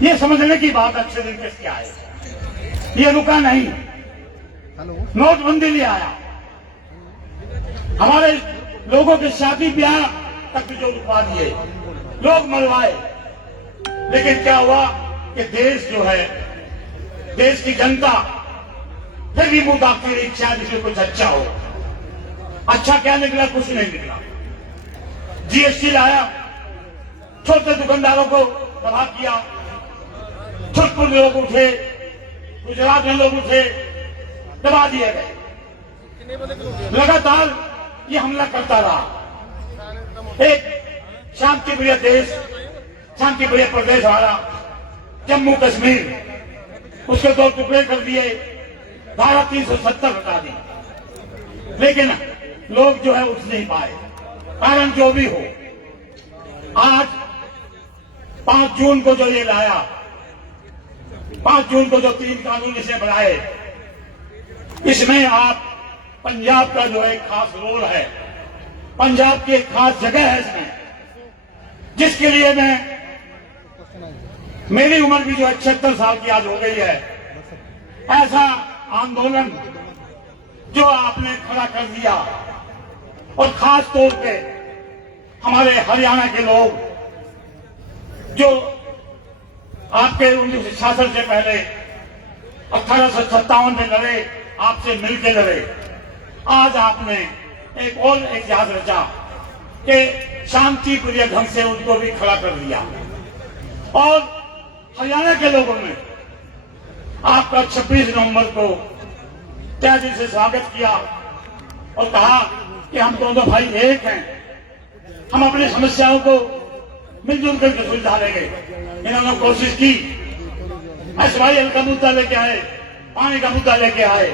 ये समझने की बात अच्छे तरीके से आए, ये रुका नहीं। नोटबंदी ले आया, हमारे लोगों के शादी ब्याह तक जो रुकवा दिए, लोग मरवाए। लेकिन क्या हुआ कि देश जो है, देश की जनता फिर भी मुंह ताकती रही, शायद इसमें कुछ अच्छा हो। अच्छा क्या निकला? कुछ नहीं निकला। जीएसटी लाया, छोटे दुकानदारों को तबाह किया, जोधपुर में लोग उठे, गुजरात में लोग उठे, दबा दिए गए। लगातार ये हमला करता रहा। एक शांति प्रिय देश, शांति प्रिय प्रदेश हमारा जम्मू कश्मीर, उसके 2 टुकड़े कर दिए, धारा 370 हटा दी। लेकिन लोग जो है उठ नहीं पाए, कारण जो भी हो। आज 5 जून को जो ये लाया, 5 जून को जो 3 कानून इसे बनाए, इसमें आप पंजाब का जो है खास रोल है, पंजाब की एक खास जगह है इसमें, जिसके लिए मेरी उम्र भी जो है 76 साल की आज हो गई है। ऐसा आंदोलन जो आपने खड़ा कर दिया, और खास तौर पे हमारे हरियाणा के लोग जो आपके 19 शासन से पहले 1857 में लड़े, आपसे मिलकर लड़े। आज आपने एक और इतिहास रचा कि शांति प्रिय ढंग से उनको भी खड़ा कर दिया। और हरियाणा के लोगों ने आपका 26 नवंबर को तहे दिल से स्वागत किया और कहा कि हम दोनों भाई एक हैं, हम अपनी समस्याओं को मिलजुल करके सुलझा लेंगे। इन्होंने कोशिश की, SYL का मुद्दा लेके आए, पानी का मुद्दा लेके आए,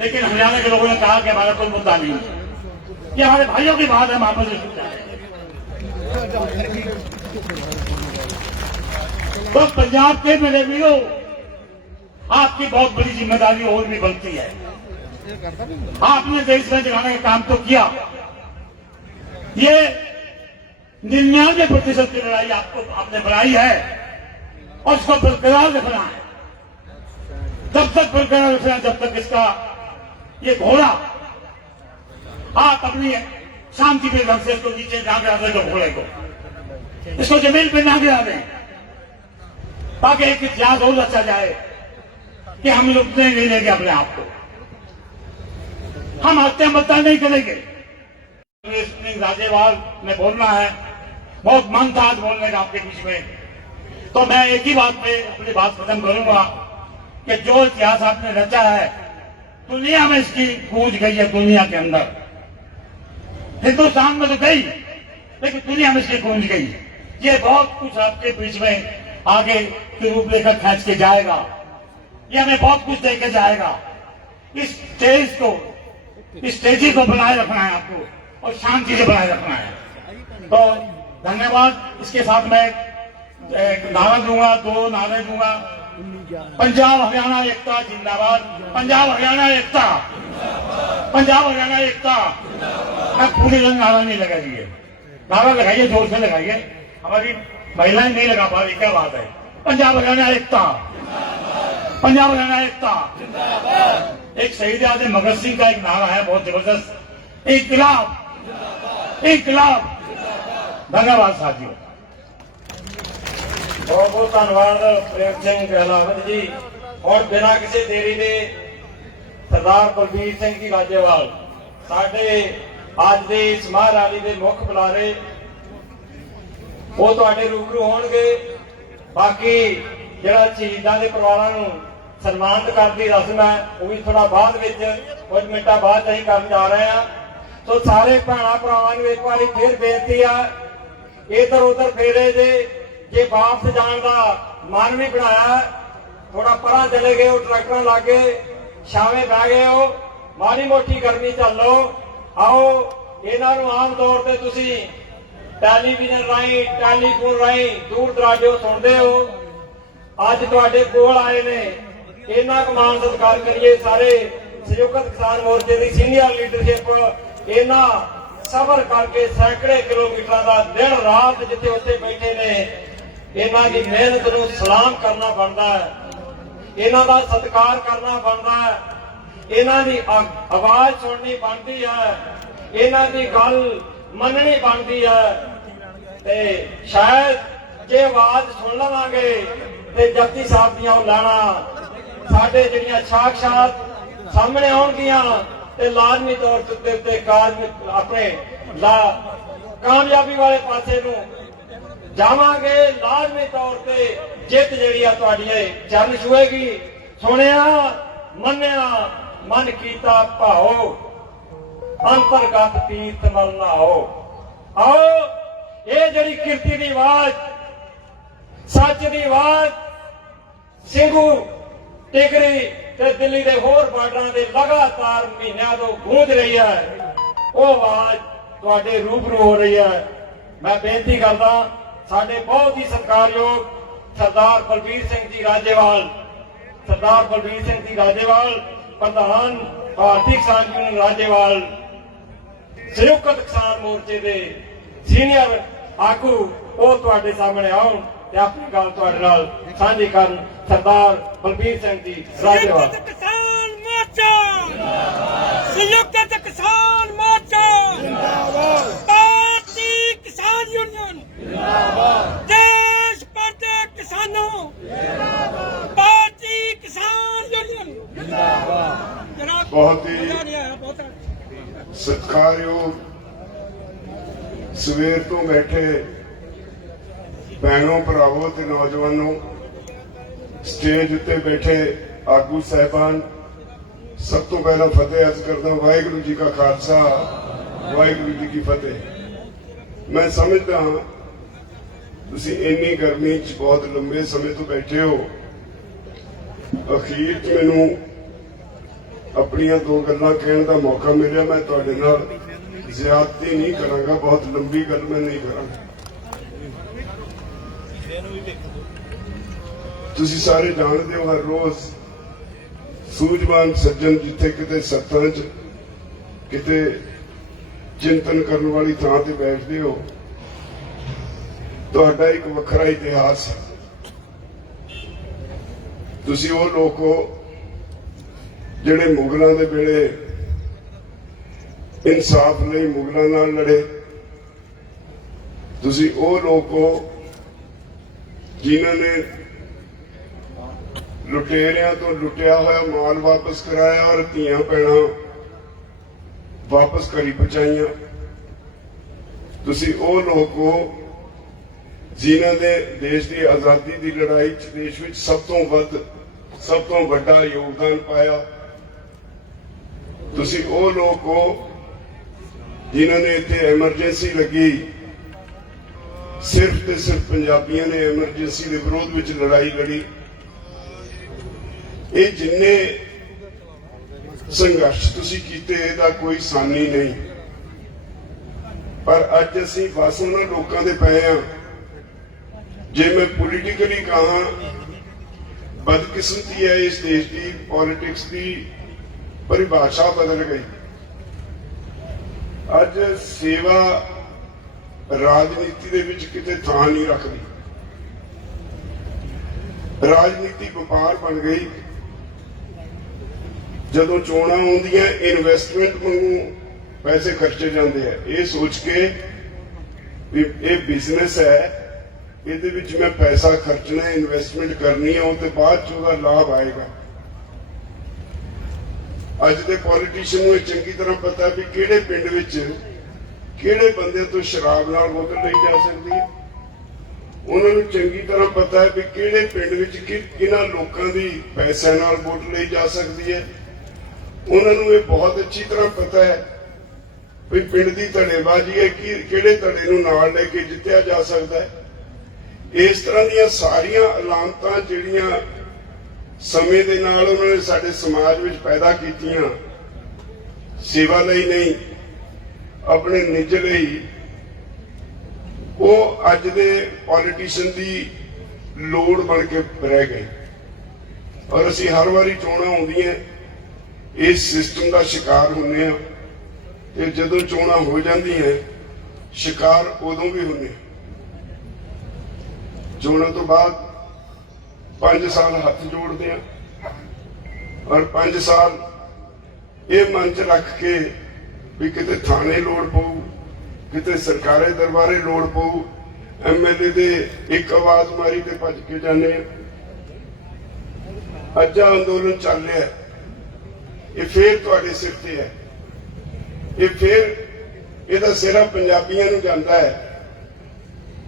लेकिन हरियाणा के लोगों ने कहा कि हमारा कोई मुद्दा नहीं, ये हमारे भाइयों की बात है, हम आपस में सुलझा लेंगे। तो पंजाब के मेरे वीरों, आपकी बहुत बड़ी जिम्मेदारी और भी बनती है। आपने देश में जगाने का काम तो किया, ये 99% की लड़ाई आपने बनाई है और उसको बरकरार रखना है। जब तक बरकरार रखना, जब तक इसका ये घोड़ा आप अपनी शांति के ढंग से इसको नीचे ना गिरा दें, घोड़े को इसको जमीन पे ना गिरा दें, ताकि एक इतिहास और रचा जाए कि हम लुटने नहीं लेंगे अपने आप को, हम हत्या मत्ता नहीं करेंगे। राजेवाल ने बोलना है, बहुत मन था आज बोलने का आपके बीच में, तो मैं एक ही बात पे अपनी बात खत्म करूंगा कि जो इतिहास आपने रचा है, दुनिया में इसकी गूंज गई है, दुनिया के अंदर, हिंदुस्तान में तो गई, लेकिन दुनिया में इसकी गूंज गई। ये बहुत कुछ आपके बीच में आगे की रूपरेखा खींच के जाएगा, ये हमें बहुत कुछ दे के जाएगा। इस स्टेज को, इस स्टेजी को बनाए रखना है आपको, और शांति से बनाए रखना है। तो धन्यवाद। इसके साथ मैं एक नारा दूंगा, 2 नारे दूंगा। पंजाब हरियाणा एकता जिंदाबाद, पंजाब हरियाणा एकता, पंजाब हरियाणा एकता। मैं पूरी रंग नारा नहीं लगाइए, नारा लगाइए, जोर से लगाइए। हमारी महिलाएं नहीं लगा पा रही, क्या बात है। पंजाब हरियाणा एकता, पंजाब हरियाणा एकता। एक शहीद आजम भगत सिंह का एक नारा है बहुत जबरदस्त, इनकलाब, इनकलाब। धन्यवाद साथियों। बहुत बहुत धन्यवाद प्रेम सिंह गहलावत जी। और बिना किसी देरी के सरदार बलबीर सिंह जी राजेवाल साडे अज के इस माह रैली के मुख्य बुलारे, वो तुहाडे रूबरू होणगे। बाकी जिहड़ा शहीदां दे परिवारां नूं सन्मानित करने की रस्म है, वो भी थोड़ा बाद विच कुछ मिनटां बाद असीं करन जा रहे हैं। तो सारे भैणां भरावां नूं एक बारी फिर बेनती है, इधर उधर फेरे जे वापस जाने का मन भी बनाया, थोड़ा परा चले गए हो, ट्रैक्टर लागे छावे बह गए हो, माड़ी मोटी गर्मी चलो। आओ इन्हां नूं आम तौर पर तुसीं टैलीविजन राही, टैलीफोन राही दूर दराजे सुनते हो, अज तुहाडे कोल आए ने, इन्ना क मान सत्कार करिए। सारे संयुक्त किसान मोर्चे की सीनियर लीडरशिप इन्ना सफर करके सैकड़े किलोमीटर का दिन रात जिथे उत्थे बैठे ने, ਇਹਨਾਂ ਦੀ ਮਿਹਨਤ ਨੂੰ ਸਲਾਮ ਕਰਨਾ ਬਣਦਾ ਹੈ, ਇਹਨਾਂ ਦਾ ਸਤਿਕਾਰ ਕਰਨਾ ਬਣਦਾ ਹੈ, ਇਹਨਾਂ ਦੀ ਆਵਾਜ਼ ਸੁਣਨੀ ਬਣਦੀ ਹੈ, ਇਹਨਾਂ ਦੀ ਗੱਲ ਮੰਨਣੀ ਬਣਦੀ ਹੈ। ਤੇ ਸ਼ਾਇਦ ਜੇ ਆਵਾਜ਼ ਸੁਣ ਲਵਾਂਗੇ ਤੇ ਜਪਜੀ ਸਾਹਿਬ ਦੀਆਂ ਉਹ ਲਾਣਾ ਸਾਡੇ ਜਿਹੜੀਆਂ ਸਾਖਸ਼ਾਤ ਸਾਹਮਣੇ ਆਉਣਗੀਆਂ ਤੇ ਲਾਜ਼ਮੀ ਤੌਰ ਤੇ ਆਪਣੇ ਕਾਮਯਾਬੀ ਵਾਲੇ ਪਾਸੇ ਨੂੰ ਜਾਵਾਂਗੇ। ਲਾਜ਼ਮੀ ਤੌਰ ਤੇ ਜਿੱਤ ਜਿਹੜੀ ਆ ਤੁਹਾਡੀਆਂ ਚਰਨ ਛੂਏਗੀ। ਸੁਣਿਆ ਮੰਨਿਆ ਮਨ ਕੀਤਾ ਭਾਓ, ਅੰਤਰਗਤ ਤੀਰਥ ਮਲ ਨਹਾਓ। ਆਓ ਇਹ ਜਿਹੜੀ ਕਿਰਤੀ ਦੀ ਆਵਾਜ਼, ਸੱਚ ਦੀ ਆਵਾਜ਼ ਸਿੰਘੂ ਟਿਕਰੀ ਤੇ ਦਿੱਲੀ ਦੇ ਹੋਰ ਬਾਰਡਰਾਂ ਦੇ ਲਗਾਤਾਰ ਮਹੀਨਿਆਂ ਤੋਂ ਗੂੰਜ ਰਹੀ ਹੈ, ਉਹ ਆਵਾਜ਼ ਤੁਹਾਡੇ ਰੂਬਰੂ ਹੋ ਰਹੀ ਹੈ। ਮੈਂ ਬੇਨਤੀ ਕਰਦਾ ਸਾਡੇ ਬਹੁਤ ਹੀ ਸਤਿਕਾਰਯੋਗ ਸਰਦਾਰ ਬਲਬੀਰ ਸਿੰਘ ਜੀ ਰਾਜੇਵਾਲ, ਸਰਦਾਰ ਬਲਬੀਰ ਸਿੰਘ ਜੀ ਰਾਜੇਵਾਲ ਪ੍ਰਧਾਨ ਭਾਰਤੀ ਕਿਸਾਨ ਯੂਨੀਅਨ ਰਾਜੇਵਾਲ, ਸੰਯੁਕਤ ਕਿਸਾਨ ਮੋਰਚੇ ਦੇ ਸੀਨੀਅਰ ਆਗੂ, ਉਹ ਤੁਹਾਡੇ ਸਾਹਮਣੇ ਆਉਣ ਤੇ ਆਪਣੀ ਗੱਲ ਤੁਹਾਡੇ ਨਾਲ ਸਾਂਝੀ ਕਰਨ। ਸਰਦਾਰ ਬਲਬੀਰ ਸਿੰਘ ਜੀ ਰਾਜੇਵਾਲ। ਕਿਸਾਨ ਮੋਰਚਾ ਸੰਯੁਕਤ ਕਿਸਾਨ ਮੋਰਚਾ ਜਿੰਦਾਬਾਦ, ਭਾਰਤੀ ਕਿਸਾਨ ਯੂਨੀਅਨ ਜਿੰਦਾਬਾਦ, ਦੇਸ਼ ਭਰ ਦੇ ਕਿਸਾਨੋਂ ਜਿੰਦਾਬਾਦ, ਭਾਰਤੀ ਕਿਸਾਨ ਯੂਨੀਅਨ ਜਿੰਦਾਬਾਦ। ਜਨਾਬ ਬਹੁਤ ਹੀ ਨਹੀਂ ਆਇਆ, ਬਹੁਤ ਸਤਿਕਾਰਯੋਗ ਸਵੇਰ ਤੋਂ ਬੈਠੇ ਭੈਣੋਂ ਭਰਾਵੋ ਤੇ ਨੌਜਵਾਨੋਂ, ਸਟੇਜ ਉੱਤੇ ਬੈਠੇ ਆਗੂ ਸਾਹਿਬਾਨ, ਸਭ ਤੋਂ ਪਹਿਲਾਂ ਫਤਿਹ ਅਰਜ਼ ਕਰਦਾ ਵਾਹਿਗੁਰੂ ਜੀ ਕਾ ਖਾਲਸਾ ਵਾਹਿਗੁਰੂ ਜੀ ਕੀ ਫਤਿਹ। ਮੈਂ ਸਮਝਦਾ ਹਾਂ ਤੁਸੀਂ ਇੰਨੀ ਗਰਮੀ 'ਚ ਬਹੁਤ ਲੰਬੇ ਸਮੇਂ ਤੋਂ ਬੈਠੇ ਹੋ। ਅਖੀਰ 'ਚ ਮੈਨੂੰ ਆਪਣੀਆਂ ਦੋ ਗੱਲਾਂ ਕਹਿਣ ਦਾ ਮੌਕਾ ਮਿਲਿਆ। ਮੈਂ ਤੁਹਾਡੇ ਨਾਲ ਜ਼ਿਆਦਤੀ ਨਹੀਂ ਕਰਾਂਗਾ, ਬਹੁਤ ਲੰਬੀ ਗੱਲ ਮੈਂ ਨਹੀਂ ਕਰਾਂਗਾ। ਤੁਸੀਂ ਸਾਰੇ ਜਾਣਦੇ ਹੋ ਹਰ ਰੋਜ਼ ਸੂਝਵਾਨ ਸੱਜਣ ਜਿੱਥੇ ਕਿਤੇ ਸੱਥਾਂ 'ਚ ਕਿਤੇ ਚਿੰਤਨ ਕਰਨ ਵਾਲੀ ਥਾਂ ਤੇ ਬੈਠਦੇ ਹੋ, ਤੁਹਾਡਾ ਇੱਕ ਵੱਖਰਾ ਇਤਿਹਾਸ ਹੈ। ਤੁਸੀਂ ਉਹ ਲੋਕ ਹੋ ਜਿਹੜੇ ਮੁਗਲਾਂ ਦੇ ਵੇਲੇ ਇਨਸਾਫ ਲਈ ਮੁਗਲਾਂ ਨਾਲ ਲੜੇ। ਤੁਸੀਂ ਉਹ ਲੋਕ ਹੋ ਜਿਨ੍ਹਾਂ ਨੇ ਲੁਟੇਰਿਆਂ ਤੋਂ ਲੁੱਟਿਆ ਹੋਇਆ ਮਾਲ ਵਾਪਸ ਕਰਾਇਆ ਔਰ ਧੀਆਂ ਭੈਣਾਂ ਵਾਪਸ ਘਰੀ ਪਹੁੰਚਾਈਆਂ। ਤੁਸੀਂ ਉਹ ਲੋਕ ਹੋ ਜਿਨ੍ਹਾਂ ਨੇ ਦੇਸ਼ ਦੀ ਆਜ਼ਾਦੀ ਦੀ ਲੜਾਈ 'ਚ ਦੇਸ਼ ਵਿੱਚ ਸਭ ਤੋਂ ਵੱਡਾ ਯੋਗਦਾਨ ਪਾਇਆ। ਤੁਸੀਂ ਉਹ ਲੋਕ ਹੋ ਜਿਨ੍ਹਾਂ ਨੇ ਇੱਥੇ ਐਮਰਜੈਂਸੀ ਲੱਗੀ, ਸਿਰਫ ਤੇ ਸਿਰਫ ਪੰਜਾਬੀਆਂ ਨੇ ਐਮਰਜੈਂਸੀ ਦੇ ਵਿਰੋਧ ਵਿੱਚ ਲੜਾਈ ਲੜੀ। ਇਹ ਜਿੰਨੇ ਸੰਘਰਸ਼ ਤੁਸੀਂ ਕੀਤੇ ਇਹਦਾ ਕੋਈ ਸਾਨੀ ਨਹੀਂ, ਪਰ ਅੱਜ ਅਸੀਂ ਬਸ ਉਹਨਾਂ ਲੋਕਾਂ ਦੇ ਪਏ ਆ। ਜੇ ਮੈਂ ਪੋਲੀਟੀਕਲੀ ਕਹਾਂ, ਬਦਕਿਸਮਤੀ ਹੈ ਇਸ ਦੇਸ਼ ਦੀ ਪੋਲਿਟਿਕਸ ਦੀ ਪਰਿਭਾਸ਼ਾ ਬਦਲ ਗਈ। ਅੱਜ ਸੇਵਾ ਰਾਜਨੀਤੀ ਦੇ ਵਿੱਚ ਕਿਤੇ ਥਾਂ ਨਹੀਂ ਰੱਖਦੀ। ਰਾਜਨੀਤੀ ਵਪਾਰ ਬਣ ਗਈ। ਜਦੋਂ ਚੋਣਾਂ ਆਉਂਦੀਆਂ ਇਨਵੈਸਟਮੈਂਟ ਵਾਂਗੂ ਪੈਸੇ ਖਰਚੇ ਜਾਂਦੇ ਆ, ਇਹ ਸੋਚ ਕੇ ਵੀ ਇਹ ਬਿਜ਼ਨਸ ਹੈ, ਇਹਦੇ ਵਿੱਚ ਮੈਂ ਪੈਸਾ ਖਰਚਣਾ, ਇਨਵੈਸਟਮੈਂਟ ਕਰਨੀ ਹੈ, ਉਹ ਤੇ ਬਾਅਦ ਚ ਉਹਦਾ ਲਾਭ ਆਏਗਾ। ਅੱਜ ਦੇ ਪੋਲੀਟੀਸ਼ੀਅਨ ਨੂੰ ਇਹ ਚੰਗੀ ਤਰ੍ਹਾਂ ਪਤਾ ਵੀ ਕਿਹੜੇ ਪਿੰਡ ਵਿੱਚ ਕਿਹੜੇ ਬੰਦੇ ਤੋਂ ਸ਼ਰਾਬ ਨਾਲ ਬੋਤਲ ਲਈ ਜਾ ਸਕਦੀ ਹੈ। ਉਹਨਾਂ ਨੂੰ ਚੰਗੀ ਤਰ੍ਹਾਂ ਪਤਾ ਹੈ ਵੀ ਕਿਹੜੇ ਪਿੰਡ ਵਿੱਚ ਕਿਹਨਾਂ ਲੋਕਾਂ ਦੀ ਪੈਸਿਆਂ ਨਾਲ ਵੋਟ ਲਈ ਜਾ ਸਕਦੀ ਹੈ। ਉਹਨਾਂ ਨੂੰ ਇਹ ਬਹੁਤ ਅੱਛੀ ਤਰ੍ਹਾਂ ਪਤਾ ਹੈ ਵੀ ਪਿੰਡ ਦੀ ਧੜੇਬਾਜ਼ੀ ਹੈ, ਕਿਹੜੇ ਧੜੇ ਨੂੰ ਨਾਲ ਲੈ ਕੇ ਜਿੱਤਿਆ ਜਾ ਸਕਦਾ ਹੈ। ਇਸ ਤਰ੍ਹਾਂ ਦੀਆਂ ਸਾਰੀਆਂ ਅਲਾਮਤਾਂ ਜਿਹੜੀਆਂ ਸਮੇਂ ਦੇ ਨਾਲ ਉਹਨਾਂ ਨੇ ਸਾਡੇ ਸਮਾਜ ਵਿੱਚ ਪੈਦਾ ਕੀਤੀਆਂ, ਸੇਵਾ ਲਈ ਨਹੀਂ ਆਪਣੇ ਨਿੱਜ ਲਈ, ਉਹ ਅੱਜ ਦੇ ਪੋਲੀਟੀਸ਼ੀਅਨ ਦੀ ਲੋੜ ਬਣ ਕੇ ਰਹਿ ਗਏ। ਔਰ ਅਸੀਂ ਹਰ ਵਾਰੀ ਚੋਣਾਂ ਆਉਂਦੀਆਂ ਇਸ ਸਿਸਟਮ ਦਾ ਸ਼ਿਕਾਰ ਹੁੰਦੇ ਆ, ਤੇ ਜਦੋਂ ਚੋਣਾਂ ਹੋ ਜਾਂਦੀਆਂ ਸ਼ਿਕਾਰ ਉਦੋਂ ਵੀ ਹੁੰਦੇ। ਚੋਣਾਂ ਤੋਂ ਬਾਅਦ 5 ਸਾਲ ਹੱਥ ਜੋੜਦੇ ਆ ਔਰ 5 ਸਾਲ ਇਹ ਮਨ ਚ ਰੱਖ ਕੇ ਵੀ ਕਿਤੇ ਥਾਣੇ ਲੋੜ ਪਊ, ਕਿਤੇ ਸਰਕਾਰੀ ਦਰਬਾਰੇ ਲੋੜ ਪਊ, ਐਮਐਲਏ ਦੇ ਇੱਕ ਆਵਾਜ਼ ਮਾਰੀ ਤੇ ਭੱਜ ਕੇ ਜਾਂਦੇ ਆ। ਅੱਜ ਆਹ ਅੰਦੋਲਨ ਚੱਲ ਰਿਹਾ, ਇਹ ਫੇਰ ਤੁਹਾਡੇ ਸਿਰ ਤੇ ਹੈ, ਇਹ ਫੇਰ ਇਹਦਾ ਸਿਰਾ ਪੰਜਾਬੀਆਂ ਨੂੰ ਜਾਂਦਾ ਹੈ।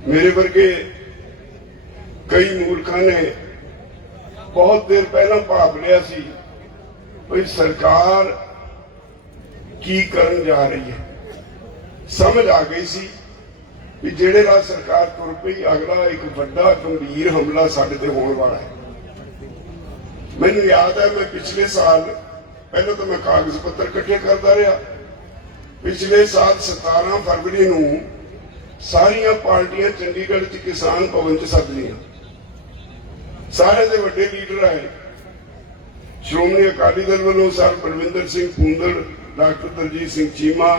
ਮੇਰੇ ਵਰਗੇ ਕਈ ਮੂਰਖਾਂ ਨੇ ਬਹੁਤ ਦੇਰ ਪਹਿਲਾਂ ਭਾਵ ਲਿਆ ਸੀ ਵੀ ਸਰਕਾਰ ਕੀ ਕਰਨ ਜਾ ਰਹੀ ਹੈ। ਸਮਝ ਆ ਗਈ ਸੀ ਵੀ ਜਿਹੜੇ ਨਾਲ ਸਰਕਾਰ ਤੁਰ ਪਈ ਅਗਲਾ ਇੱਕ ਵੱਡਾ ਗੰਭੀਰ ਹਮਲਾ ਸਾਡੇ ਤੇ ਹੋਣ ਵਾਲਾ ਹੈ। ਮੈਨੂੰ ਯਾਦ ਹੈ ਮੈਂ ਪਿਛਲੇ ਸਾਲ ਪਹਿਲਾਂ ਤਾਂ ਮੈਂ ਕਾਗਜ਼ ਪੱਤਰ ਇਕੱਠੇ ਕਰਦਾ ਰਿਹਾ। ਪਿਛਲੇ ਸਾਲ 17 ਫਰਵਰੀ ਨੂੰ ਸਾਰੀਆਂ ਪਾਰਟੀਆਂ ਚੰਡੀਗੜ੍ਹ 'ਚ ਕਿਸਾਨ ਭਵਨ 'ਚ ਸੱਦ ਲਈਆਂ। ਸਾਰੇ ਦੇ ਵੱਡੇ ਲੀਡਰ ਆਏ। ਸ਼੍ਰੋਮਣੀ ਅਕਾਲੀ ਦਲ ਵੱਲੋਂ ਸਰ ਬਲਵਿੰਦਰ ਸਿੰਘ ਭੁੰਦੜ, ਡਾਕਟਰ ਦਲਜੀਤ ਸਿੰਘ ਚੀਮਾ,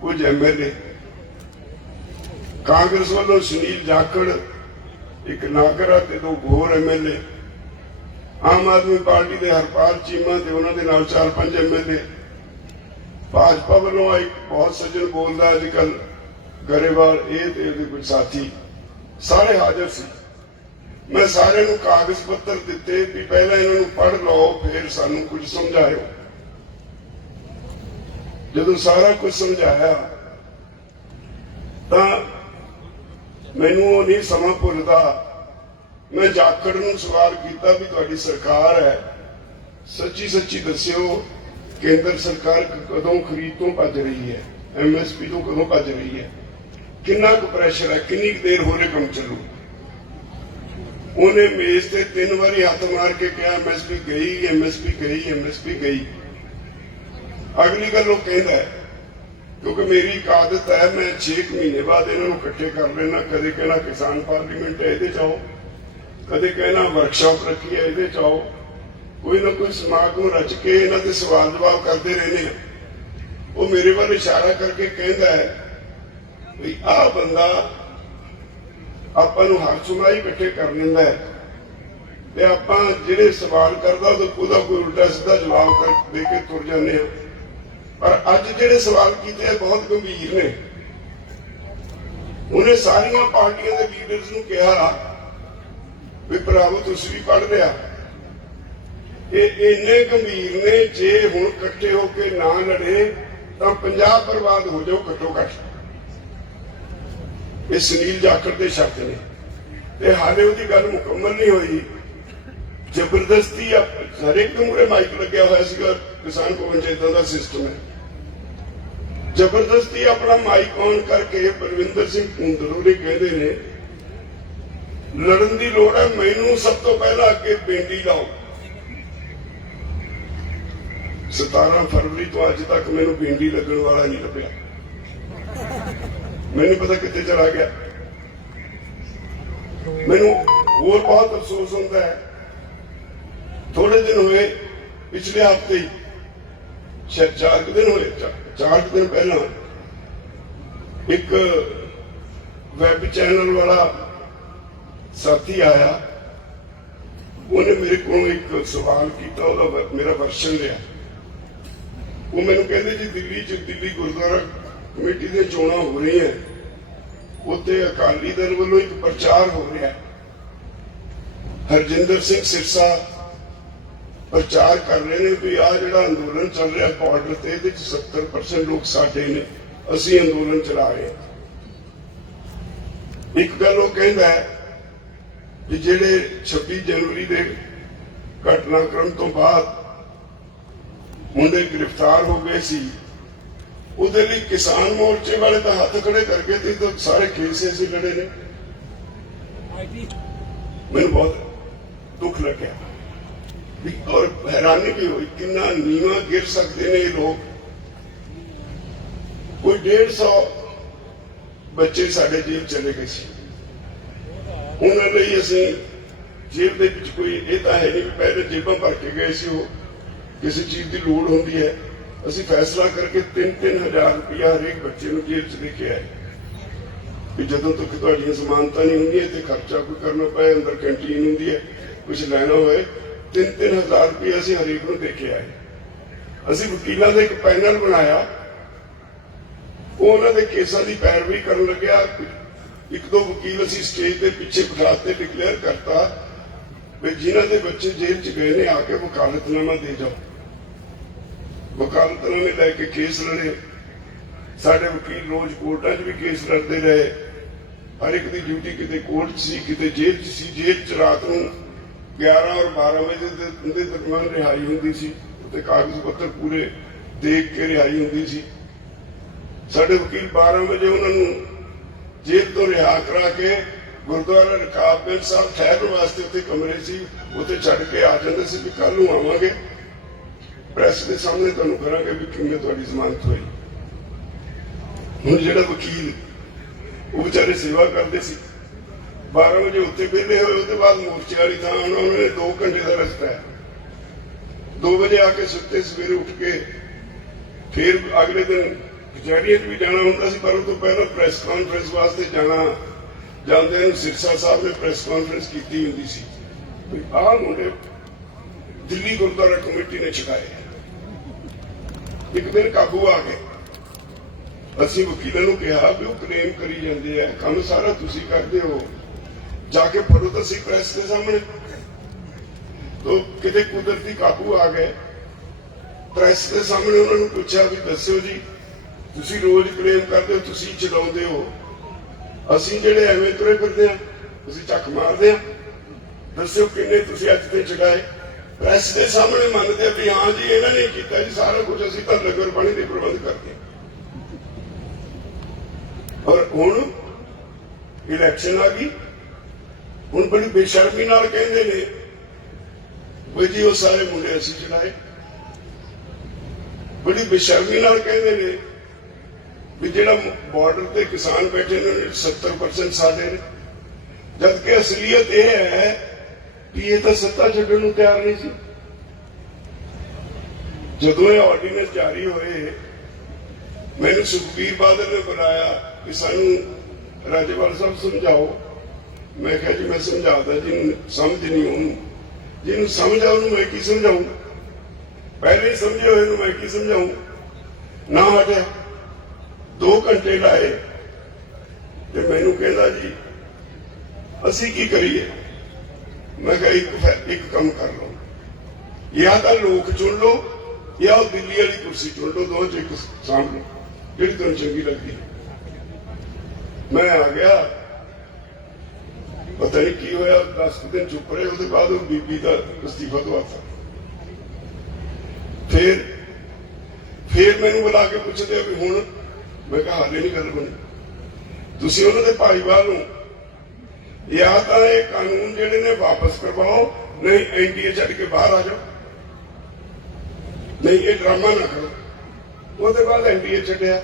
ਕੁਝ ਐਮਐਲਏ। ਕਾਂਗਰਸ ਵੱਲੋਂ ਸੁਨੀਲ ਜਾਖੜ, ਇੱਕ ਨਾਗਰਾ ਤੇ 2 ਹੋਰ ਐਮਐਲਏ। ਆਮ ਆਦਮੀ ਪਾਰਟੀ ਦੇ ਹਰਪਾਲ ਚੀਮਾ ਤੇ ਉਹਨਾਂ ਦੇ ਨਾਲ 4-5 ਐਮਐਲਏ। ਭਾਜਪਾ ਵੱਲੋਂ ਇੱਕ ਬਹੁਤ ਸੱਜਣ ਬੋਲਦਾ ਅੱਜ ਕੱਲ ਗਰੇਵਾਲ, ਇਹ ਤੇ ਉਹਦੇ ਕੁਝ ਸਾਥੀ ਸਾਰੇ ਹਾਜ਼ਰ ਸੀ। ਮੈਂ ਸਾਰਿਆਂ ਨੂੰ ਕਾਗਜ਼ ਪੱਤਰ ਦਿੱਤੇ ਵੀ ਪਹਿਲਾਂ ਇਹਨਾਂ ਨੂੰ ਪੜ੍ਹ ਲਓ, ਫਿਰ ਸਾਨੂੰ ਕੁਝ ਸਮਝਾਇਓ। ਜਦੋਂ ਸਾਰਾ ਕੁਝ ਸਮਝਾਇਆ ਤਾਂ ਮੈਨੂੰ ਉਹ ਨਹੀਂ ਸਮਾਂ ਭੁੱਲਦਾ। ਮੈਂ ਜਾਖੜ ਨੂੰ ਸਵਾਲ ਕੀਤਾ ਵੀ ਤੁਹਾਡੀ ਸਰਕਾਰ ਹੈ, ਸੱਚੀ ਸੱਚੀ ਦੱਸਿਓ ਕੇਂਦਰ ਸਰਕਾਰ ਕਦੋਂ ਖਰੀਦ ਤੋਂ ਭੱਜ ਰਹੀ ਹੈ, ਐਮਐਸਪੀ ਤੋਂ ਕਦੋਂ ਭੱਜ ਰਹੀ ਹੈ, ਕਿੰਨਾ ਕੁ ਪ੍ਰੈਸ਼ਰ ਹੈ, ਕਿੰਨੀ ਕੁ ਦੇਰ ਹੋਰੇ ਕੰਮ ਚੱਲੂ। ਉਹਨੇ ਮੇਜ਼ ਤੇ 3 ਵਾਰੀ ਹੱਥ ਮਾਰ ਕੇ ਕਿਹਾ ਐਮਐਸਪੀ ਗਈ, ਐਮਐਸਪੀ ਗਈ, ਐਮਐਸਪੀ ਗਈ। ਅਗਲੀ ਗੱਲ ਉਹ ਕਹਿੰਦਾ ਹੈ, ਕਿਉਂਕਿ ਮੇਰੀ ਇੱਕ ਆਦਤ ਹੈ, ਮੈਂ 6 ਮਹੀਨੇ ਬਾਅਦ ਇਹਨਾਂ ਨੂੰ ਇਕੱਠੇ ਕਰ ਲੈਣਾ। ਕਦੇ ਕਹਿਣਾ ਕਿਸਾਨ ਪਾਰਲੀਮੈਂਟ ਹੈ ਇਹਦੇ ਚ ਆਓ, ਕਦੇ ਕਹਿਣਾ ਵਰਕਸ਼ਾਪ ਰੱਖੀ ਹੈ ਇਹਦੇ ਚ ਆਓ। ਕੋਈ ਨਾ ਕੋਈ ਸਮਾਗਮ ਰਚ ਕੇ ਇਹਨਾਂ ਦੇ ਸਵਾਲ ਜਵਾਬ ਕਰਦੇ ਰਹਿੰਦੇ ਆ। ਉਹ ਮੇਰੇ ਵੱਲ ਇਸ਼ਾਰਾ ਕਰਕੇ ਕਹਿੰਦਾ ਹੈ ਵੀ ਆਹ ਬੰਦਾ ਆਪਾਂ ਨੂੰ ਹਰ ਸੁਣਾਈ ਇਕੱਠੇ ਕਰ ਲੈਂਦਾ ਹੈ ਤੇ ਆਪਾਂ ਜਿਹੜੇ ਸਵਾਲ ਕਰਦਾ ਉਹਦਾ ਕੋਈ ਉਲਟਾ ਸਿੱਧਾ ਜਵਾਬ ਦੇ ਕੇ ਤੁਰ ਜਾਂਦੇ ਆ। ਪਰ ਅੱਜ ਜਿਹੜੇ ਸਵਾਲ ਕੀਤੇ ਆ ਬਹੁਤ ਗੰਭੀਰ ਨੇ। ਉਹਨੇ ਸਾਰੀਆਂ ਪਾਰਟੀਆਂ ਦੇ ਲੀਡਰਸ ਨੂੰ ਕਿਹਾ ਵੀ ਭਰਾਵੋ ਤੁਸੀਂ ਵੀ ਪੜ੍ਹ ਲਿਆ, ਇਹ ਇੰਨੇ ਗੰਭੀਰ ਨੇ, ਜੇ ਹੁਣ ਇਕੱਠੇ ਹੋ ਕੇ ਨਾ ਲੜੇ ਤਾਂ ਪੰਜਾਬ ਬਰਬਾਦ ਹੋ ਜਾਊ ਘੱਟੋ ਘੱਟ। ਇਹ ਸੁਨੀਲ ਜਾਖੜ ਦੇ ਸ਼ਬਦ ਨੇ ਤੇ ਹਾਲੇ ਉਹਦੀ ਗੱਲ ਮੁਕੰਮਲ ਨਹੀਂ ਹੋਈ। ਜ਼ਬਰਦਸਤੀ ਹਰੇਕ ਦੇ ਮੂਹਰੇ ਮਾਈਕ ਲੱਗਿਆ ਹੋਇਆ ਸੀਗਾ ਕਿਸਾਨ ਭਵਨ 'ਚ, ਏਦਾਂ ਦਾ ਸਿਸਟਮ ਹੈ। ਜ਼ਬਰਦਸਤੀ ਆਪਣਾ ਮਾਈਕ ਔਨ ਕਰਕੇ ਬਲਵਿੰਦਰ ਸਿੰਘ ਭੁੰਦੜ ਉਹਦੇ ਕਹਿੰਦੇ ਨੇ ਲੜਨ ਦੀ ਲੋੜ ਹੈ, ਮੈਨੂੰ ਸਭ ਤੋਂ ਪਹਿਲਾਂ ਅੱਗੇ ਬੇਨਤੀ ਲਾਓ। 17 ਫਰਵਰੀ ਤੋਂ ਅੱਜ ਤੱਕ ਮੈਨੂੰ ਬੇਨਤੀ ਲੱਗਣ ਵਾਲਾ ਨਹੀਂ ਲੱਭਿਆ। ਮੈਨੂੰ ਪਤਾ ਕਿੱਥੇ ਚਲਾ ਗਿਆ। ਮੈਨੂੰ ਹੋਰ ਬਹੁਤ ਅਫਸੋਸ ਹੁੰਦਾ ਹੈ, ਥੋੜੇ ਦਿਨ ਹੋਏ, ਪਿਛਲੇ ਹਫ਼ਤੇ ਹੀ ਸ਼ਾਇਦ 4 ਦਿਨ ਹੋਏ, 4 ਦਿਨ ਪਹਿਲਾਂ ਇੱਕ ਵੈਬ ਚੈਨਲ ਵਾਲਾ ਸਾਥੀ ਆਇਆ। ਉਹਨੇ ਮੇਰੇ ਕੋਲੋਂ ਇੱਕ ਸਵਾਲ ਕੀਤਾ, ਉਹਦਾ ਮੇਰਾ ਵਰਸ਼ਨ ਲਿਆ। ਉਹ ਮੈਨੂੰ ਕਹਿੰਦੇ ਜੀ ਦਿੱਲੀ ਗੁਰਦੁਆਰਾ ਕਮੇਟੀ ਦੀਆਂ ਚੋਣਾਂ ਹੋ ਰਹੀਆਂ, ਉੱਥੇ ਅਕਾਲੀ ਦਲ ਵੱਲੋਂ ਇੱਕ ਪ੍ਰਚਾਰ ਹੋ ਰਿਹਾ। ਹਰਜਿੰਦਰ ਸਿੰਘ ਸਿਰਸਾ ਪ੍ਰਚਾਰ ਕਰ ਰਹੇ ਨੇ ਵੀ ਆਹ ਜਿਹੜਾ ਅੰਦੋਲਨ ਚੱਲ ਰਿਹਾ ਬਾਰਡਰ ਤੇ, ਇਹਦੇ 'ਚ 70% ਲੋਕ ਸਾਡੇ ਨੇ, ਅਸੀਂ ਅੰਦੋਲਨ ਚਲਾ ਰਹੇ ਹਾਂ। ਇੱਕ ਗੱਲ ਉਹ ਕਹਿੰਦਾ ਹੈ ਕਿ ਜਿਹੜੇ 26 ਜਨਵਰੀ ਦੇ ਘਟਨਾਕ੍ਰਮ ਤੋਂ ਬਾਅਦ ਮੁੰਡੇ ਗ੍ਰਿਫਤਾਰ ਹੋ ਗਏ ਸੀ, ਉਹਦੇ ਲਈ ਕਿਸਾਨ ਮੋਰਚੇ ਵਾਲੇ ਤਾਂ ਹੱਥ ਖੜੇ ਕਰਕੇ ਤੇ ਸਾਰੇ ਕੇਸ ਅਸੀਂ ਲੜੇ ਨੇ। ਮੈਨੂੰ ਬਹੁਤ ਦੁੱਖ ਲੱਗਿਆ ਵੀ ਔਰ ਹੈਰਾਨੀ ਵੀ ਹੋਈ ਕਿੰਨਾ ਨੀਵਾਂ ਗਿਰ ਸਕਦੇ ਨੇ ਇਹ ਲੋਕ। ਕੋਈ 150 ਬੱਚੇ ਸਾਡੇ ਜੇਲ੍ਹ ਚਲੇ ਗਏ ਸੀ, ਉਹਨਾਂ ਲਈ ਅਸੀਂ ਜੇਲ੍ਹ ਦੇ ਵਿੱਚ ਕੋਈ ਇਹ ਤਾਂ ਹੈ ਨਹੀਂ ਵੀ ਪਹਿਲੇ ਜੇਬਾਂ ਭਰ ਕੇ ਗਏ ਸੀ। ਉਹ ਕਿਸੇ ਚੀਜ਼ ਦੀ ਲੋੜ ਹੁੰਦੀ ਹੈ, ਅਸੀਂ ਫੈਸਲਾ ਕਰਕੇ 3-3 ਹਜ਼ਾਰ ਰੁਪਇਆ ਹਰੇਕ ਬੱਚੇ ਨੂੰ ਜੇਲ੍ਹ 'ਚ ਦੇ ਕੇ ਆਏ। ਕਿ ਜਦੋਂ ਤੱਕ ਤੁਹਾਡੀਆਂ ਜ਼ਮਾਨਤਾਂ ਨਹੀਂ ਹੁੰਦੀਆਂ ਤੇ ਖਰਚਾ ਕੋਈ ਕਰਨਾ ਪਏ, ਅੰਦਰ ਕੰਟੀਨ ਹੁੰਦੀ ਹੈ, ਕੁਝ ਲੈਣਾ ਹੋਏ, 3-3 ਹਜ਼ਾਰ ਰੁਪਏ ਅਸੀਂ ਹਰੇਕ ਨੂੰ ਦੇ ਕੇ ਆਏ। ਅਸੀਂ ਵਕੀਲਾਂ ਦਾ ਇੱਕ ਪੈਨਲ ਬਣਾਇਆ, ਉਹ ਉਹਨਾਂ ਦੇ ਕੇਸਾਂ ਦੀ ਪੈਰਵੀ ਕਰਨ ਲੱਗਿਆ। ਇੱਕ ਦੋ ਵਕੀਲ ਅਸੀਂ ਸਟੇਜ ਦੇ ਪਿੱਛੇ ਬਿਠਾ ਕੇ ਡਿਕਲੇਅਰ ਕਰਤਾ ਵੀ ਜਿਨ੍ਹਾਂ ਦੇ ਬੱਚੇ ਜੇਲ੍ਹ 'ਚ ਗਏ ਨੇ ਆ ਕੇ ਵਕਾਲਤਨਾਮਾ ਦੇ ਜਾਓ। ਵਕਾਲਤਨਾਮੇ ਲੈ ਕੇ ਕੇਸ ਲੜੇ। ਸਾਡੇ ਵਕੀਲ ਰੋਜ਼ ਕੋਰਟਾਂ 'ਚ ਵੀ ਕੇਸ ਲੜਦੇ ਰਹੇ। ਹਰ ਇੱਕ ਦੀ ਡਿਊਟੀ ਕਿਤੇ ਕੋਰਟ 'ਚ ਸੀ, ਕਿਤੇ ਜੇਲ੍ਹ 'ਚ ਸੀ। ਜੇਲ੍ਹ 'ਚ ਰਾਤ ਨੂੰ 11 ਔਰ 12 ਵਜੇ ਦੇ ਦਰਮਿਆਨ ਰਿਹਾਈ ਹੁੰਦੀ ਸੀ, ਉੱਤੇ ਕਾਗਜ਼ ਪੱਤਰ ਪੂਰੇ ਦੇਖ ਕੇ ਰਿਹਾਈ ਹੁੰਦੀ ਸੀ। ਸਾਡੇ ਵਕੀਲ 12 ਵਜੇ ਉਹਨਾਂ ਨੂੰ ਜੇਲ੍ਹ ਤੋਂ ਰਿਹਾ ਕਰਾ ਕੇ ਗੁਰਦੁਆਰਾ ਰਕਾਬਗੰਜ ਸਾਹਿਬ ਠਹਿਰਨ ਵਾਸਤੇ ਉੱਥੇ ਕਮਰੇ ਸੀ, ਉੱਥੇ ਛੱਡ ਕੇ ਆ ਜਾਂਦੇ ਸੀ ਵੀ ਕੱਲ ਨੂੰ ਆਵਾਂਗੇ, ਪ੍ਰੈਸ ਦੇ ਸਾਹਮਣੇ ਤੁਹਾਨੂੰ ਕਰਾਂਗੇ ਵੀ ਕਿਵੇਂ ਤੁਹਾਡੀ ਜ਼ਮਾਨਤ ਹੋਈ। ਹੁਣ ਜਿਹੜਾ ਵਕੀਲ ਉਹ ਵਿਚਾਰੇ ਸੇਵਾ ਕਰਦੇ ਸੀ, 12 ਵਜੇ ਉੱਥੇ ਵਿਹਲੇ ਹੋਏ, ਉਹਦੇ ਬਾਅਦ ਮੋਰਚੇ ਵਾਲੀ ਥਾਂ ਆਉਣਾ, ਉਹਨਾਂ ਨੇ 2 ਘੰਟੇ ਦਾ ਰਸਤਾ ਹੈ। 2 ਵਜੇ ਆ ਕੇ ਸੁੱਤੇ, ਸਵੇਰੇ ਉੱਠ ਕੇ ਫਿਰ ਅਗਲੇ ਦਿਨ ਕਚਹਿਰੀਆਂ 'ਚ ਵੀ ਜਾਣਾ ਹੁੰਦਾ ਸੀ, ਪਰ ਉਹ ਤੋਂ ਪਹਿਲਾਂ ਪ੍ਰੈਸ ਕਾਨਫਰੰਸ ਵਾਸਤੇ ਜਾਣਾ। ਜਾਂਦੇ ਨੂੰ ਸਿਰਸਾ ਸਾਹਿਬ ਨੇ ਪ੍ਰੈਸ ਕਾਨਫਰੰਸ ਕੀਤੀ ਹੁੰਦੀ ਸੀ ਵੀ ਆਹ ਮੁੰਡੇ ਦਿੱਲੀ ਗੁਰਦੁਆਰਾ ਕਮੇਟੀ ਨੇ ਛੁਡਾਏ। ਇੱਕ ਦਿਨ ਕਾਬੂ ਆ ਗਏ। ਅਸੀਂ ਵਕੀਲਾਂ ਨੂੰ ਕਿਹਾ ਵੀ ਉਹ ਕਲੇਮ ਕਰੀ ਜਾਂਦੇ ਆ, ਕੰਮ ਸਾਰਾ ਤੁਸੀਂ ਕਰਦੇ ਹੋ, ਜਾ ਕੇ ਫੜੋ ਤਾਂ ਸਹੀ ਪ੍ਰੈਸ ਦੇ ਸਾਹਮਣੇ। ਤੋਂ ਕਿਤੇ ਕੁਦਰਤੀ ਕਾਬੂ ਆ ਗਏ। ਪ੍ਰੈਸ ਦੇ ਸਾਹਮਣੇ ਉਹਨਾਂ ਨੂੰ ਪੁੱਛਿਆ ਵੀ ਦੱਸਿਓ ਜੀ, ਤੁਸੀਂ ਰੋਜ਼ ਕਲੇਮ ਕਰਦੇ ਹੋ, ਤੁਸੀਂ ਚਲਾਉਂਦੇ ਹੋ, ਅਸੀਂ ਜਿਹੜੇ ਐਵੇਂ ਤੁਰੇ ਫਿਰਦੇ ਆ, ਅਸੀਂ ਚੱਕ ਮਾਰਦੇ ਆ, ਦੱਸਿਓ ਕਿੰਨੇ ਤੁਸੀਂ ਅੱਜ ਤੇ ਚੜਾਏ। ਪ੍ਰੈਸ ਦੇ ਸਾਹਮਣੇ ਮੰਨਦੇ ਵੀ ਹਾਂ ਜੀ ਇਹਨਾਂ ਨੇ ਕੀਤਾ ਜੀ ਸਾਰਾ ਕੁਝ, ਅਸੀਂ ਤਾਂ ਲੰਗਰ ਪਾਣੀ ਦੇ ਪ੍ਰਬੰਧ ਕਰਦੇ। ਔਰ ਹੁਣ ਇਲੈਕਸ਼ਨ ਆ ਗਈ, ਹੁਣ ਬੜੀ ਬੇਸ਼ਰਮੀ ਨਾਲ ਕਹਿੰਦੇ ਨੇ ਵੀ ਜੀ ਉਹ ਸਾਰੇ ਮੁੰਡੇ ਅਸੀਂ ਚੜਾਏ। ਬੜੀ ਬੇਸ਼ਰਮੀ ਨਾਲ ਕਹਿੰਦੇ ਨੇ ਵੀ ਜਿਹੜਾ ਬਾਰਡਰ ਤੇ ਕਿਸਾਨ ਬੈਠੇ ਨੇ 70% ਸਾਡੇ ਨੇ, ਜਦਕਿ ਅਸਲੀਅਤ ਇਹ ਹੈ ਕਿ ਇਹ ਤਾਂ ਸੱਤਾ ਛੱਡਣ ਨੂੰ ਤਿਆਰ ਨਹੀਂ ਸੀ। ਜਦੋਂ ਇਹ ਆਰਡੀਨੈਂਸ ਜਾਰੀ ਹੋਏ, ਮੈਨੂੰ ਸੁਖਬੀਰ ਬਾਦਲ ਨੇ ਬੁਲਾਇਆ ਕਿ ਸਾਨੂੰ ਰਾਜੇਵਾਲ ਸਾਹਿਬ ਸਮਝਾਓ। ਮੈਂ ਕਿਹਾ ਜੀ ਮੈਂ ਸਮਝਾਦਾ, ਜਿਹਨੂੰ ਸਮਝ ਨਹੀਂ ਉਹਨੂੰ, ਜਿਹਨੂੰ ਸਮਝ ਆ ਉਹਨੂੰ ਮੈਂ ਕੀ ਸਮਝਾਊਂ, ਪਹਿਲੇ ਹੀ ਸਮਝੇ ਹੋਏ ਨੂੰ ਮੈਂ ਕੀ ਸਮਝਾਊਂ। ਨਾ ਹਟਿਆ, 2 ਘੰਟੇ ਲਾਏ ਤੇ ਮੈਨੂੰ ਕਹਿੰਦਾ ਜੀ ਅਸੀਂ ਕੀ ਕਰੀਏ। ਮੈਂ ਕਿਹਾ ਇੱਕ ਕੰਮ ਕਰ ਲਓ, ਜਾਂ ਤਾਂ ਲੋਕ ਚੁਣ ਲਓ ਜਾਂ ਉਹ ਦਿੱਲੀ ਵਾਲੀ ਕੁਰਸੀ ਚੁਣ ਲਓ, ਦੋਵਾਂ ਚ ਇੱਕ ਸਾਂਭ ਲਓ ਜਿਹੜੀ ਤੁਹਾਨੂੰ ਚੰਗੀ ਲੱਗਦੀ। ਮੈਂ ਆ ਗਿਆ, ਪਤਾ ਨਹੀਂ ਕੀ ਹੋਇਆ, 10 ਦਿਨ ਚੁੱਪ ਰਹੇ। ਉਹਦੇ ਬਾਅਦ ਉਹ ਬੀਬੀ ਦਾ ਅਸਤੀਫਾ ਦਵਾਤਾ। ਫਿਰ ਮੈਨੂੰ ਬੁਲਾ ਕੇ ਪੁੱਛਦੇ ਆ ਵੀ ਹੁਣ। ਮੈਂ ਕਿਹਾ ਹਾਲੇ ਨਹੀਂ ਗੱਲ ਬਣੀ, ਤੁਸੀਂ ਉਹਨਾਂ ਦੇ ਭਾਈਵਾਲ ਨੂੰ ਜਾਂ ਤਾਂ ਇਹ ਕਾਨੂੰਨ ਜਿਹੜੇ ਨੇ ਵਾਪਸ ਕਰਵਾਓ, ਨਹੀਂ ਐਨਡੀਏ ਛੱਡ ਕੇ ਬਾਹਰ ਆ ਜਾਓ, ਨਹੀਂ ਇਹ ਡਰਾਮਾ ਨਾ ਕਰੋ। ਉਹਦੇ ਬਾਅਦ ਐਨਡੀਏ ਛੱਡਿਆ।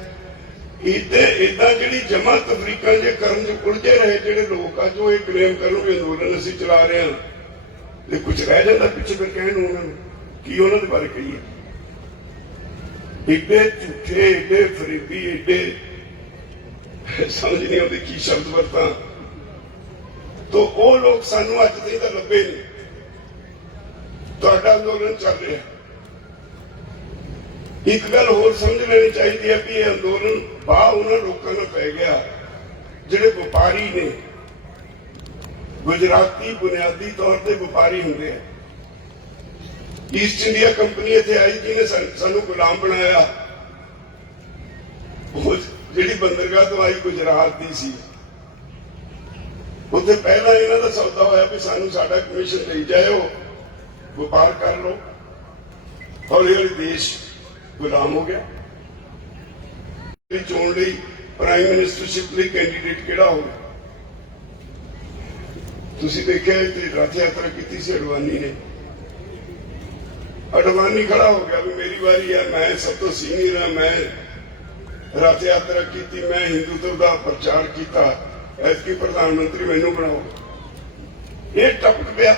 ਇਦਾਂ ਜਿਹੜੀ ਜਮਾ ਤਫਰੀਕਾਂ ਜੇ ਕਰਨ ਚ ਉਲਝੇ ਰਹੇ ਜਿਹੜੇ ਲੋਕ ਆ, ਜੋ ਇਹ ਕਲੇਮ ਕਰਨ ਵੀ ਅੰਦੋਲਨ ਅਸੀਂ ਚਲਾ ਰਹੇ ਹਾਂ, ਤੇ ਕੁਝ ਰਹਿ ਜਾਂਦਾ ਪਿੱਛੇ ਫਿਰ ਕਹਿਣ ਨੂੰ ਉਹਨਾਂ ਨੂੰ ਕੀ ਉਹਨਾਂ ਦੇ ਬਾਰੇ ਕਹੀਏ। ਏਡੇ ਝੂਠੇ, ਏਡੇ ਫਰੀਬੀ, ਏਡੇ ਸਮਝ ਨਹੀਂ ਆਉਂਦੀ ਕੀ ਸ਼ਬਦ ਵਰਤਾਂ। ਤੋ ਉਹ ਲੋਕ ਸਾਨੂੰ ਅੱਜ ਤੱਕ ਤਾਂ ਲੱਭੇ ਨਹੀਂ। ਤੁਹਾਡਾ ਅੰਦੋਲਨ ਚੱਲ ਰਿਹਾ। ਇੱਕ ਗੱਲ ਹੋਰ ਸਮਝ ਲੈਣੀ ਚਾਹੀਦੀ ਹੈ ਵੀ ਇਹ ਅੰਦੋਲਨ ਬਾਹ ਉਹਨਾਂ ਲੋਕਾਂ ਨੂੰ ਪੈ ਗਿਆ ਜਿਹੜੇ ਵਪਾਰੀ ਨੇ। ਗੁਜਰਾਤੀ ਬੁਨਿਆਦੀ ਤੌਰ ਤੇ ਵਪਾਰੀ ਹੁੰਦੇ ਆ। ਈਸਟ ਇੰਡੀਆ ਕੰਪਨੀ ਇੱਥੇ ਆਈ, ਜਿਹਨੇ ਸਾਨੂੰ ਗੁਲਾਮ ਬਣਾਇਆ। ਉਹ ਜਿਹੜੀ ਬੰਦਰਗਾਹ ਤੋਂ ਆਈ ਗੁਜਰਾਤ ਦੀ ਸੀ। ਉੱਥੇ ਪਹਿਲਾਂ ਇਹਨਾਂ ਦਾ ਸੌਦਾ ਹੋਇਆ ਵੀ ਸਾਨੂੰ ਸਾਡਾ ਕਮਿਸ਼ਨ ਲਈ ਜਾਇਓ, ਵਪਾਰ ਕਰ ਲਓ। ਹੌਲੀ ਹੌਲੀ ਦੇਸ਼ ਗੁਲਾਮ ਹੋ ਗਿਆ। ਚੋਣ ਲਈ ਪ੍ਰਾਈਮ ਮਿਨਿਸਟਰਸ਼ਿਪ ਲਈ ਕੈਂਡੀਡੇਟ ਕਿਹੜਾ ਹੋਵੇ? ਤੁਸੀਂ ਦੇਖਿਆ ਤੇ ਰਥ ਯਾਤਰਾ ਕੀਤੀ ਸੀ ਅਡਵਾਨੀ ਨੇ। ਅਡਵਾਨੀ ਖੜਾ ਹੋ ਗਿਆ ਵੀ ਮੇਰੀ ਵਾਰੀ ਹੈ, ਮੈਂ ਸਭ ਤੋਂ ਸੀਨੀਅਰ ਹਾਂ, ਮੈਂ ਰਥ ਯਾਤਰਾ ਕੀਤੀ, ਮੈਂ ਹਿੰਦੂਤਵ ਦਾ ਪ੍ਰਚਾਰ ਕੀਤਾ, ਐਤਕੀ ਪ੍ਰਧਾਨ ਮੰਤਰੀ ਮੈਨੂੰ ਬਣਾਓ। ਇਹ ਟਪਕ ਪਿਆ।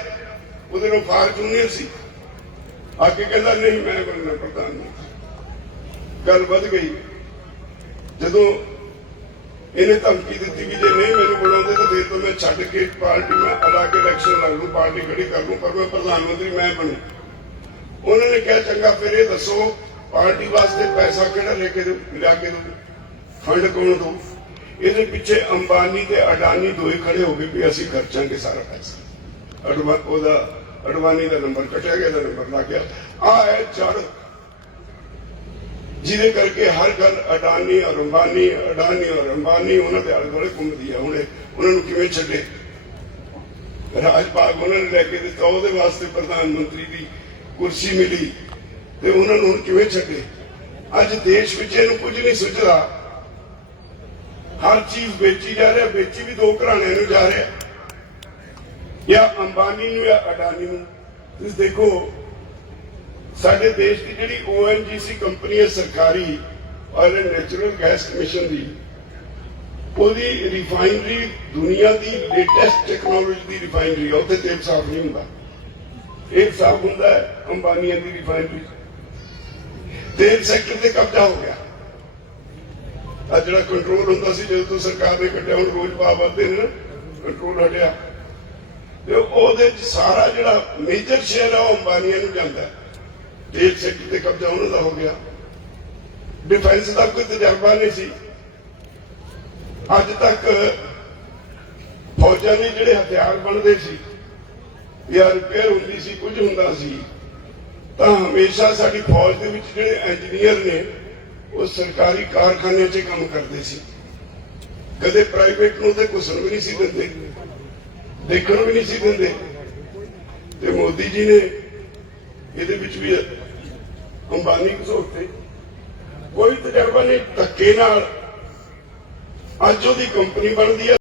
ਉਹਦੇ ਨਾਲ ਫਾਰਚੂਨਰ ਸੀ, ਆ ਕੇ ਕਹਿੰਦਾ ਨਹੀਂ ਮੈਂ ਬਣਨਾ ਪ੍ਰਧਾਨ ਮੰਤਰੀ। ਗੱਲ ਵੱਧ ਗਈ। ਜਦੋਂ ਇਹਨੇ ਧਮਕੀ ਦਿੱਤੀ ਵੀ ਜੇ ਨਹੀਂ ਮੈਨੂੰ ਬਣਾਉਂਦੇ ਤਾਂ ਫਿਰ ਤਾਂ ਮੈਂ ਛੱਡ ਕੇ ਪਾਰਟੀ ਮੈਂ ਅਲਾ ਕੇ ਇਲੈਕਸ਼ਨ ਲੜ ਲੂੰ, ਪਾਰਟੀ ਖੜੀ ਕਰ ਲੂੰ, ਪਰ ਮੈਂ ਪ੍ਰਧਾਨ ਮੰਤਰੀ ਮੈਂ ਬਣੂ। ਉਹਨਾਂ ਨੇ ਕਿਹਾ ਚੰਗਾ ਫਿਰ ਇਹ ਦੱਸੋ ਪਾਰਟੀ ਵਾਸਤੇ ਪੈਸਾ ਕਿਹੜਾ ਲਿਆ ਕੇ ਦੋ, ਫੰਡ ਕੌਣ ਦੋ? ਇਹਦੇ ਪਿੱਛੇ ਅੰਬਾਨੀ ਤੇ ਅਡਾਨੀ ਦੋਏ ਖੜੇ ਹੋ ਗਏ ਵੀ ਅਸੀਂ ਖਰਚਾਂਗੇ ਸਾਰਾ ਪੈਸਾ। ਅਡਵਾਨੀ ਦਾ ਨੰਬਰ ਕੱਟਿਆ ਗਿਆ, ਦਾ ਨੰਬਰ ਲੱਗ ਗਿਆ। ਆ ਹੈ ਜੜ ਜਿਹਦੇ ਕਰਕੇ ਹਰ ਗੱਲ ਅਡਾਨੀ ਔਰ ਅੰਬਾਨੀ ਉਹਨਾਂ ਦੇ ਆਲੇ ਦੁਆਲੇ ਘੁੰਮਦੀ ਆ। ਹੁਣ ਉਹਨਾਂ ਨੂੰ ਕਿਵੇਂ ਛੱਡੇ? ਰਾਜ ਭਾਗ ਉਹਨਾਂ ਨੇ ਲੈ ਕੇ ਦਿੱਤਾ, ਉਹਦੇ ਵਾਸਤੇ ਪ੍ਰਧਾਨ ਮੰਤਰੀ ਦੀ ਕੁਰਸੀ ਮਿਲੀ ਤੇ ਉਹਨਾਂ ਨੂੰ ਹੁਣ ਕਿਵੇਂ ਛੱਡੇ? ਅੱਜ ਦੇਸ਼ ਵਿੱਚ ਇਹਨੂੰ ਕੁਝ ਨਹੀਂ ਸੁਝਦਾ, ਹਰ ਚੀਜ਼ ਵੇਚੀ ਜਾ ਰਿਹਾ, ਵੇਚੀ ਵੀ ਦੋ ਘਰਾਣਿਆਂ ਨੂੰ ਜਾ ਰਿਹਾ, ਜਾਂ ਅੰਬਾਨੀ ਨੂੰ ਜਾਂ ਅਡਾਨੀ ਨੂੰ। ਤੁਸੀਂ ਦੇਖੋ ਸਾਡੇ ਦੇਸ਼ ਦੀ ਜਿਹੜੀ ONGC ਕੰਪਨੀ ਹੈ ਸਰਕਾਰੀ, oil and natural gas commission ਦੀ, ਉਹਦੀ ਰਿਫਾਈਨਰੀ ਦੁਨੀਆ ਦੀ ਲੇਟੈਸਟ ਟੈਕਨੋਲੋਜੀ ਦੀ ਰਿਫਾਈਨਰੀ ਹੈ। ਉੱਥੇ ਤੇਲ ਸਾਫ਼ ਨਹੀਂ ਹੁੰਦਾ, ਇਹ ਸਾਫ਼ ਹੁੰਦਾ ਹੈ ਅੰਬਾਨੀਆਂ ਦੀ ਰਿਫਾਈਨਰੀ। ਤੇਲ ਸੈਕਟਰ ਤੇ ਕਬਜ਼ਾ ਹੋ ਗਿਆ। ਆ ਜਿਹੜਾ ਕੰਟਰੋਲ ਹੁੰਦਾ ਸੀ ਜਦੋਂ ਤੋਂ ਸਰਕਾਰ ਨੇ ਕੱਢਿਆ, ਹੁਣ ਰੋਜ਼ ਵੱਧਦੇ ਨੇ, ਕੰਟਰੋਲ ਹਟਿਆ ਤੇ ਉਹਦੇ ਚ ਸਾਰਾ ਜਿਹੜਾ ਮੇਜਰ ਸ਼ੇਅਰ ਆ ਉਹ ਅੰਬਾਨੀਆਂ ਨੂੰ ਜਾਂਦਾ ਹੈ। ਤੇਲ ਸੈਕਟਰ ਤੇ ਕਬਜ਼ਾ ਉਹਨਾਂ ਦਾ ਹੋ ਗਿਆ। ਡਿਫੈਂਸ ਦਾ ਕੋਈ ਤਜਰਬਾ ਨਹੀਂ ਸੀ। ਅੱਜ ਤੱਕ ਫੌਜਾਂ ਦੇ ਜਿਹੜੇ ਹਥਿਆਰ ਬਣਦੇ ਸੀ ਜਾਂ ਰਿਪੇਅਰ ਹੁੰਦੀ ਸੀ, ਕੁਝ ਹੁੰਦਾ ਸੀ, ਤਾਂ ਹਮੇਸ਼ਾ ਸਾਡੀ ਫੌਜ ਦੇ ਵਿੱਚ ਜਿਹੜੇ ਇੰਜੀਨੀਅਰ ਨੇ ਉਹ ਸਰਕਾਰੀ ਕਾਰਖਾਨਿਆਂ 'ਚ ਕੰਮ ਕਰਦੇ ਸੀ। ਕਦੇ ਪ੍ਰਾਈਵੇਟ ਨੂੰ ਤੇ ਘੁਸਣ ਵੀ ਨਹੀਂ ਸੀ ਦਿੰਦੇ, ਦੇਖਣ ਵੀ ਨਹੀਂ ਸੀ ਦਿੰਦੇ। ਤੇ ਮੋਦੀ ਜੀ ਨੇ ਇਹਦੇ ਵਿੱਚ ਵੀ ਅੰਬਾਨੀ ਘਸੋਟੇ, ਕੋਈ ਤਜਰਬਾ ਨਹੀਂ, ਧੱਕੇ ਨਾਲ ਅੱਜ ਉਹਦੀ ਕੰਪਨੀ ਬਣਦੀ ਹੈ।